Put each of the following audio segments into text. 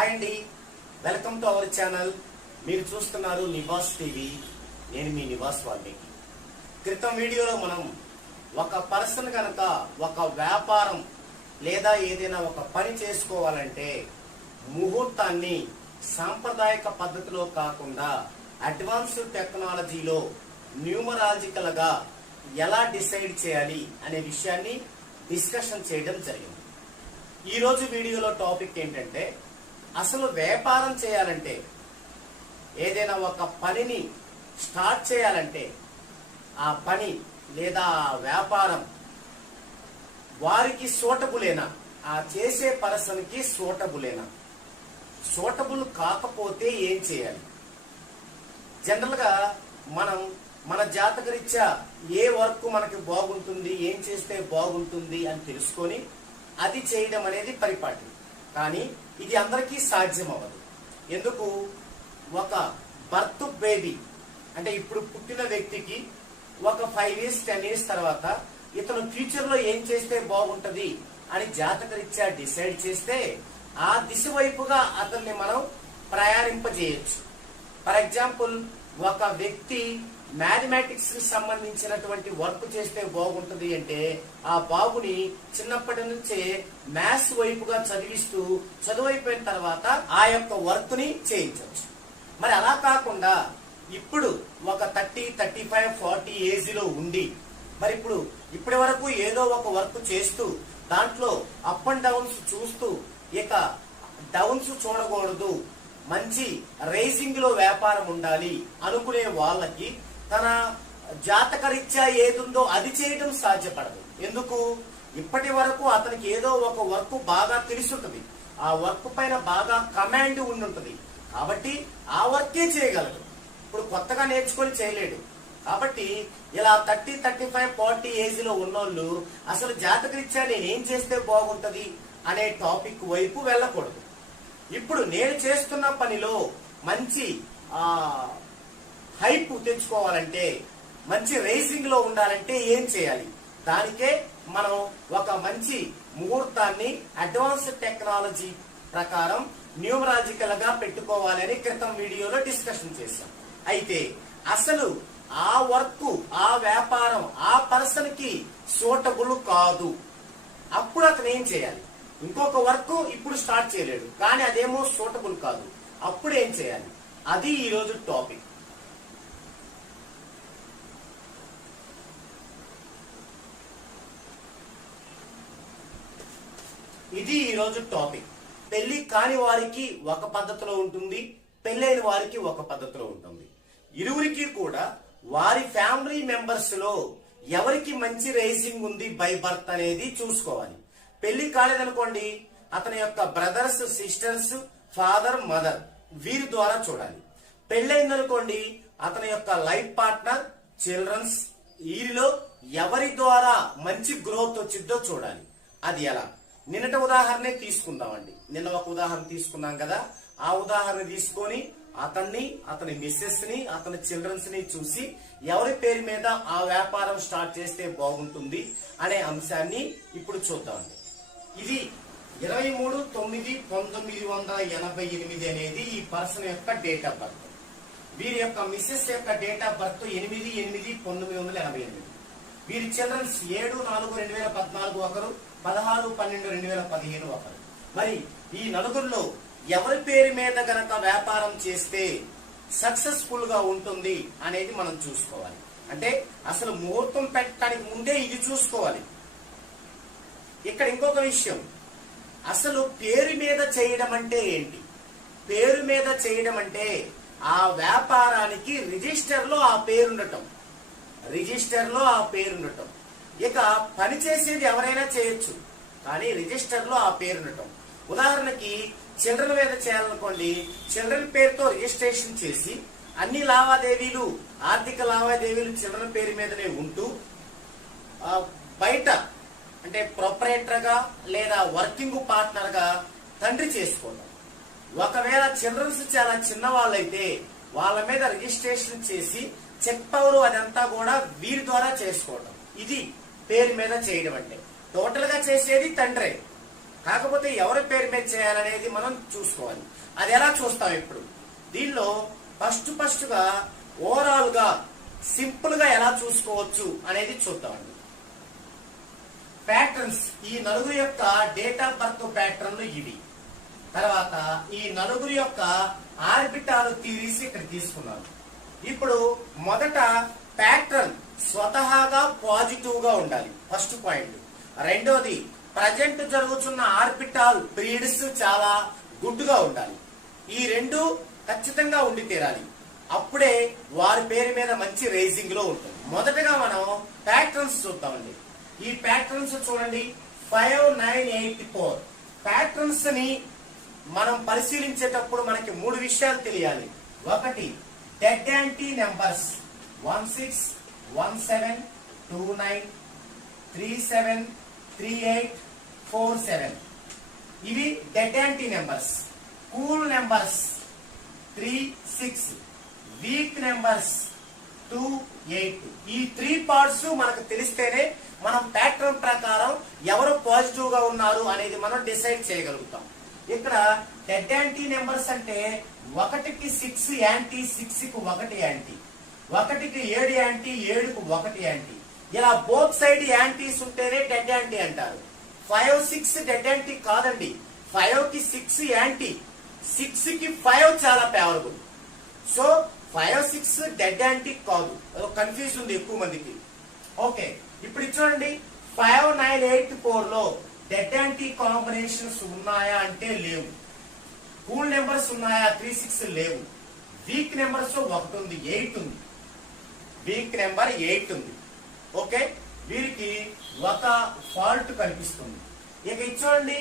Hi అండి, welcome to our channel. మీరు చూస్తున్నారు నివాస్ టీవీ. నేను మీ నివాస్ వాల్మీకి. క్రితం వీడియోలో మనం ఒక పర్సన్ కనుక ఒక వ్యాపారం లేదా ఏదైనా ఒక పని చేసుకోవాలంటే ముహూర్తాన్ని సాంప్రదాయక పద్ధతిలో కాకుండా అడ్వాన్స్డ్ టెక్నాలజీలో న్యూమరాలజికల్ గా ఎలా డిసైడ్ చేయాలి అనే విషయాన్ని డిస్కషన్ చేయడం జరిగింది. ఈ రోజు వీడియోలో టాపిక్ ఏంటంటే, అసలు వ్యాపారం చేయాలంటే, ఏదైనా ఒక పనిని స్టార్ట్ చేయాలంటే ఆ పని లేదా వ్యాపారం వారికి సూటబులేనా, ఆ చేసే పర్సన్కి సూటబులేనా, సూటబుల్ కాకపోతే ఏం చేయాలి? జనరల్ గా మన జాతకరీత్యా ఏ వర్క్ మనకి బాగుంటుంది, ఏం చేస్తే బాగుంటుంది అని తెలుసుకొని అది చేయడం అనేది పరిపాటి. కానీ ఇది అందరికీ సాధ్యం అవ్వదు. ఎందుకు? ఒక బర్త్ బేబీ అంటే ఇప్పుడు పుట్టిన వ్యక్తికి ఒక 5 years 10 years తర్వాత ఇతను ఫ్యూచర్ లో ఏం చేస్తే బాగుంటది అని జాతకరీత్యా డిసైడ్ చేస్తే ఆ దిశ వైపుగా అతన్ని మనం ప్రయాణింపజేయచ్చు. ఫర్ ఎగ్జాంపుల్, ఒక వ్యక్తి మ్యాథమెటిక్స్ కి సంబంధించినటువంటి వర్క్ చేస్తే బాగుంటది అంటే ఆ బాబుని చిన్నప్పటి నుంచే మ్యాథ్స్ వైపుగా చదివిస్తూ చదువైపోయిన తర్వాత ఆ యొక్క వర్క్ ని చేయించవచ్చు. మరి అలా కాకుండా ఇప్పుడు ఒక 30, 35, 40 ఏజ్ లో ఉండి మరి ఇప్పటి వరకు ఏదో ఒక వర్క్ చేస్తూ దాంట్లో అప్ అండ్ డౌన్స్ చూస్తూ ఇక డౌన్స్ చూడకూడదు, మంచి రైజింగ్ లో వ్యాపారం ఉండాలి అనుకునే వాళ్ళకి తన జాతకరీత్యా ఏదుందో అది చేయడం సాధ్యపడదు. ఎందుకు? ఇప్పటి వరకు అతనికి ఏదో ఒక వర్క్ బాగా తెలుసుంటది, ఆ వర్క్ పైన బాగా కమాండ్ ఉండుంటది కాబట్టి ఆ వర్కే చేయగలడు. ఇప్పుడు కొత్తగా నేర్చుకొని చేయలేడు. కాబట్టి ఇలా 30, 35, 40 ఏజ్ లో ఉన్నోళ్ళు అసలు జాతకరీత్యా నేనేం చేస్తే బాగుంటది అనే టాపిక్ వైపు వెళ్ళకూడదు. ఇప్పుడు నేను చేస్తున్న పనిలో మంచి హైప్ తెచ్చుకోవాలంటే, మంచి రేసింగ్ లో ఉండాలంటే ఏం చేయాలి? దానికే మనం ఒక మంచి ముహూర్తాన్ని అడ్వాన్స్డ్ టెక్నాలజీ ప్రకారం న్యూమరాలజికల్ గా పెట్టుకోవాలని క్రితం వీడియోలో డిస్కషన్ చేశాం. అయితే అసలు ఆ వర్క్, ఆ వ్యాపారం ఆ పర్సన్ కి సూటబుల్ కాదు. అప్పుడు అతను ఏం చేయాలి? ఇంకొక వర్క్ ఇప్పుడు స్టార్ట్ చేయలేడు కానీ అదేమో సూటబుల్ కాదు. అప్పుడు ఏం చేయాలి? అది ఈ రోజు టాపిక్. ఇది ఈ రోజు టాపిక్. పెళ్లి కాని వారికి ఒక పద్ధతిలో ఉంటుంది, పెళ్ళైన వారికి ఒక పద్ధతిలో ఉంటుంది. ఇరువురికి కూడా వారి ఫ్యామిలీ మెంబర్స్ లో ఎవరికి మంచి రేసింగ్ ఉంది బై బర్త్ అనేది చూసుకోవాలి. పెళ్లి కాలేదనుకోండి, అతని యొక్క బ్రదర్స్, సిస్టర్స్, ఫాదర్, మదర్ వీరి ద్వారా చూడాలి. పెళ్ళైందనుకోండి, అతని యొక్క లైఫ్ పార్ట్నర్, చిల్డ్రన్స్ వీరిలో ఎవరి ద్వారా మంచి గ్రోత్ వచ్చిద్దో చూడాలి. అది ఎలా? నిన్నటి ఉదాహరణ తీసుకుందామండి. నిన్న ఒక ఉదాహరణ తీసుకున్నాం కదా, ఆ ఉదాహరణ తీసుకొని అతన్ని, అతని మిస్సెస్ ని, అతని చిల్డ్రన్స్ ని చూసి ఎవరి పేరు మీద ఆ వ్యాపారం స్టార్ట్ చేస్తే బాగుంటుంది అనే అంశాన్ని ఇప్పుడు చూద్దామండి. ఇది 23/9/1988 అనేది ఈ పర్సన్ యొక్క డేట్ ఆఫ్ బర్త్. వీరి యొక్క మిస్సెస్ యొక్క డేట్ ఆఫ్ బర్త్ 8/8/1988. వీరి చిల్డ్రన్స్ 7/4/2014 ఒకరు, 16/12/2015 ఒకరు. మరి ఈ నలుగురిలో ఎవరి పేరు మీద గనక వ్యాపారం చేస్తే సక్సెస్ఫుల్ గా ఉంటుంది అనేది మనం చూసుకోవాలి. అంటే అసలు ముహూర్తం పెట్టడానికి ముందే ఇది చూసుకోవాలి. ఇక్కడ ఇంకొక విషయం, అసలు పేరు మీద చేయడం అంటే ఏంటి? పేరు మీద చేయడం అంటే ఆ వ్యాపారానికి రిజిస్టర్ లో ఆ పేరుండటం, ఇక పని చేసేది ఎవరైనా చేయొచ్చు కానీ రిజిస్టర్ లో ఆ పేరుండటం. ఉదాహరణకి చిల్డ్రన్ మీద చేయాలనుకోండి, చిల్డ్రన్ పేరుతో రిజిస్ట్రేషన్ చేసి అన్ని లావాదేవీలు, ఆర్థిక లావాదేవీలు చిల్డ్రన్ పేరు మీదనే ఉంటూ బయట అంటే ప్రొపరేటర్ గా లేదా వర్కింగ్ పార్ట్నర్ గా తండ్రి చేసుకోవడం. ఒకవేళ చిల్డ్రన్స్ చాలా చిన్న వాళ్ళైతే వాళ్ళ మీద రిజిస్ట్రేషన్ చేసి చెక్ పవర్ అదంతా కూడా వీరి ద్వారా చేసుకోవడం. ఇది పేరు మీద చేయడం అంటే. టోటల్ గా చేసేది తండ్రే కాకపోతే ఎవరి పేరు మీద చేయాలనేది మనం చూసుకోవాలి. అది ఎలా చూస్తాం ఇప్పుడు దీనిలో ఫస్ట్ గా ఓవరాల్ గా సింపుల్ గా ఎలా చూసుకోవచ్చు అనేది చూద్దామండి. ప్యాటర్న్స్, ఈ నలుగురు యొక్క డేట్ ఆఫ్ బర్త్ ప్యాటర్న్లు ఇవి. తర్వాత ఈ నలుగురు యొక్క ఆర్బిటాల్ థియరీస్ ఇక్కడ తీసుకున్నాను. ఇప్పుడు మొదట ప్యాటర్న్ స్వతహాగా పాజిటివ్ గా ఉండాలి, ఫస్ట్ పాయింట్. రెండోది ప్రజెంట్ జరుగుతున్న ఆర్బిటాల్ పీరియడ్స్ చాలా గుడ్ గా ఉండాలి. ఈ రెండు ఖచ్చితంగా ఉండి తీరాలి, అప్పుడే వారి పేరు మీద మంచి రేజింగ్ లో ఉంటుంది. మొదటగా మనం ప్యాటర్న్స్ చూద్దామండి. ఈ ప్యాటర్న్స్ చూడండి, 5984 ప్యాటర్న్స్ ని మనం పరిశీలించేటప్పుడు మనకి 3 విషయాలు తెలియాలి. ఒకటి, డెడ్ యాంటీ నెంబర్స్ 16, 17, 29, 37, 38, 47 ఇవి dead anti numbers. Cool numbers 3, 6, week numbers 2, 8. ఈ 3 పార్ట్స్ మనకు తెలిస్తేనే మనం ప్యాటర్న్ ప్రకారం ఎవరు పాజిటివ్ గా ఉన్నారు అనేది మనం డిసైడ్ చేయగలుగుతాం. ఇక్కడ డెడ్ యాంటీ నెంబర్స్ అంటే 1కి 6 యాంటీ, 6కి 1 యాంటీ, 1కి 7 యాంటీ, 7కి 1 యాంటీ. ఇలా బోత్ సైడ్ యాంటీస్ ఉంటేనే డెడ్ యాంటీ అంటారు. 5, 6 డెడ్ యాంటీ కాదండి. 5కి 6 యాంటీ, 6కి 5 చాలా ఫేవరబుల్. సో 5, 6 డెడ్ యాంటీ కాదు. కన్ఫ్యూజ్ ఉంది ఎక్కువ మందికి. ఓకే, ఇప్పుడు చూడండి 5984 లో డెడ్ యాంటీ కాంబినేషన్స్ ఉన్నాయా అంటే లేవు. కూల్ నెంబర్స్ ఉన్నాయా? 3, 6 లేవు. వీక్ నెంబర్స్ 1 ఉంది, 8 ఉంది. వీక్ నెంబర్ 8 ఉంది. ఓకే, వీరికి ఒక ఫాల్ట్ కనిపిస్తుంది. ఇక ఇది చూడండి,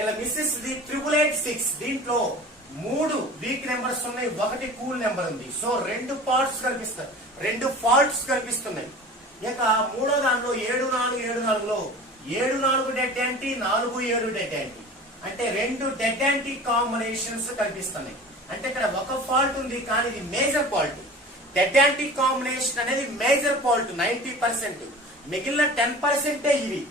ఇలా మిస్సెస్ ది 8886 దీంట్లో 3 వీక్ నెంబర్స్ ఉన్నాయి, 1 కూల్ నెంబర్ ఉంది. సో 2 పార్ట్స్ కనిపిస్తాయి, 2 ఫాల్ట్స్ కనిపిస్తున్నాయి. ఇక మూడో దాంట్లో 7474 లో 74 డెడ్ యాంటీ, 47 డెడ్ యాంటీ, అంటే 2 డెడ్ యాంటీ కాంబినేషన్స్ కనిపిస్తున్నాయి. అంటే ఇక్కడ ఒక ఫాల్ట్ ఉంది, కానీ ఇది major fault. Dead anti combination అనేది మేజర్ ఫాల్ట్ 90%. మిగిలిన 10% ఇవి.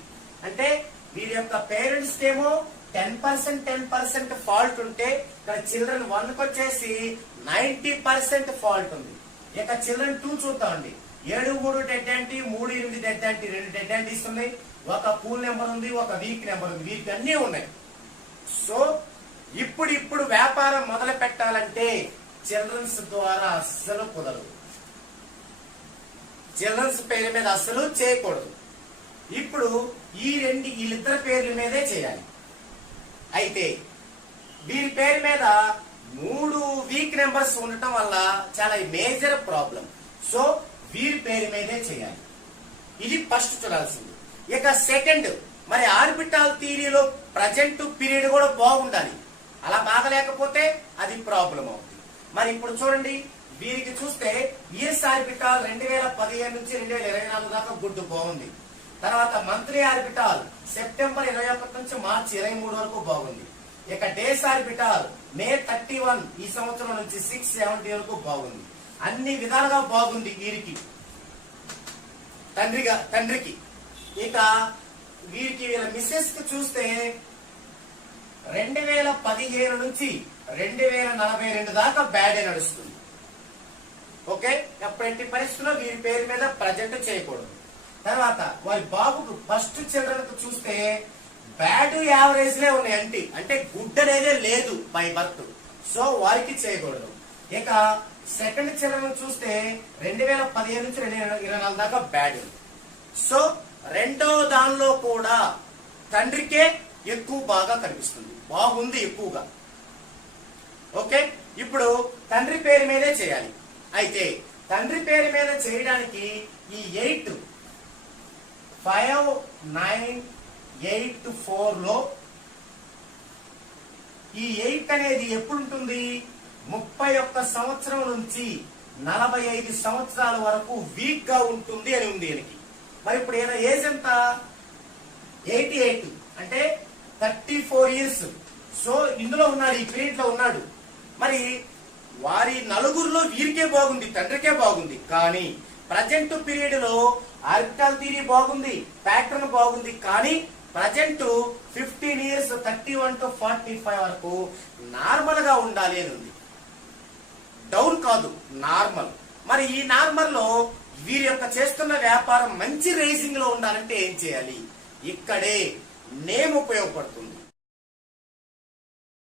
అంటే వీరి యొక్క పేరెంట్స్ ఏమో 10% ఫాల్ట్ ఉంటే ఇక్కడ చిల్డ్రన్ 1 వచ్చేసి 90% ఫాల్ట్ ఉంది. ఇక చిల్డ్రన్ 2 చూద్దామండి. 7, 3 dead anti, 3, 8 dead anti, 2 dead antis ఉన్నాయి, ఒక కూల్ నెంబర్ ఉంది, ఒక వీక్ నెంబర్ ఉంది. వీరికి అన్నీ ఉన్నాయి. సో ఇప్పుడు వ్యాపారం మొదలు పెట్టాలంటే చిల్డ్రన్స్ ద్వారా అస్సలు కుదరదు. చిల్డ్రన్స్ పేరు మీద అస్సలు చేయకూడదు. ఇప్పుడు వీళ్ళిద్దరి పేర్ల మీదే చేయాలి. అయితే వీరి పేరు మీద 3 వీక్ నెంబర్స్ ఉండటం వల్ల చాలా మేజర్ ప్రాబ్లం. సో వీరి పేరు మీదే చేయాలి. ఇది ఫస్ట్ చూడాల్సింది. ఇక సెకండ్, మరి ఆర్బిటాల్ థియరీలో ప్రజెంట్ పీరియడ్ కూడా బాగుండాలి. అలా బాగలేకపోతే అది ప్రాబ్లం అవుతుంది. మరి ఇప్పుడు చూడండి, వీరికి చూస్తే ఇయర్స్ ఆర్బిటాల్ 2015 నుంచి 2024 దాకా గుడ్ బాగుంది. తర్వాత మంత్లీ ఆర్బిటాల్ సెప్టెంబర్ 21 నుంచి మార్చి 23 వరకు బాగుంది. ఇక డేస్ ఆర్బిటాల్ మే 31 ఈ సంవత్సరం నుంచి 670 వరకు బాగుంది. అన్ని విధాలుగా బాగుంది వీరికి, తండ్రికి. ఇక వీరికి వీళ్ళ మిస్సెస్ కు చూస్తే 2015 నుంచి 2042 దాకా బ్యాడే నడుస్తుంది. ఓకే, ఎప్పటి పరిస్థితుల్లో వీరి పేరు మీద ప్రజెంట్ చేయకూడదు. తర్వాత వారి బాబుకు ఫస్ట్ చిల్డ్రన్ కు చూస్తే బ్యాడ్ యావరేజ్ లే ఉన్నాయి, అంటే గుడ్ అనేదే లేదు బై బర్త్. సో వారికి చేయకూడదు. ఇక సెకండ్ చిల్డ్రన్ చూస్తే 2015 నుంచి 2024 దాకా బ్యాడ్ ఉంది. సో రెండో దానిలో కూడా తండ్రికే ఎక్కువ బాగా కనిపిస్తుంది, బాగుంది ఎక్కువగా. ఓకే, ఇప్పుడు తండ్రి పేరు మీదే చేయాలి. అయితే తండ్రి పేరు మీద చేయడానికి ఈ 8 5984 లో ఈ 8 అనేది ఎప్పుడు ఉంటుంది? 31 సంవత్సరం నుంచి 45 సంవత్సరాల వరకు వీక్ గా ఉంటుంది అని ఉంది దీనికి. మరి ఇప్పుడు ఈయన ఏజ్ ఎంత? 88, అంటే 34 ఇయర్స్. సో ఇందులో ఉన్నాడు, ఈ పీరియడ్ లో ఉన్నాడు. మరి వారి నలుగురిలో వీరికే బాగుంది, తండ్రికే బాగుంది. కానీ ప్రజెంట్ పీరియడ్ లో ఆర్బిటాల్ థియరీ బాగుంది, ప్యాటర్న్ బాగుంది, కానీ ప్రజెంట్ 15 years 31 to 45 వరకు నార్మల్ గా ఉండాలి అని ఉంది. డౌన్ కాదు, నార్మల్. మరి ఈ నార్మల్ లో వీరి యొక్క చేస్తున్న వ్యాపారం మంచి రేసింగ్ లో ఉండాలంటే ఏం చేయాలి? ఇక్కడే నేమ్ ఉపయోగపడుతుంది.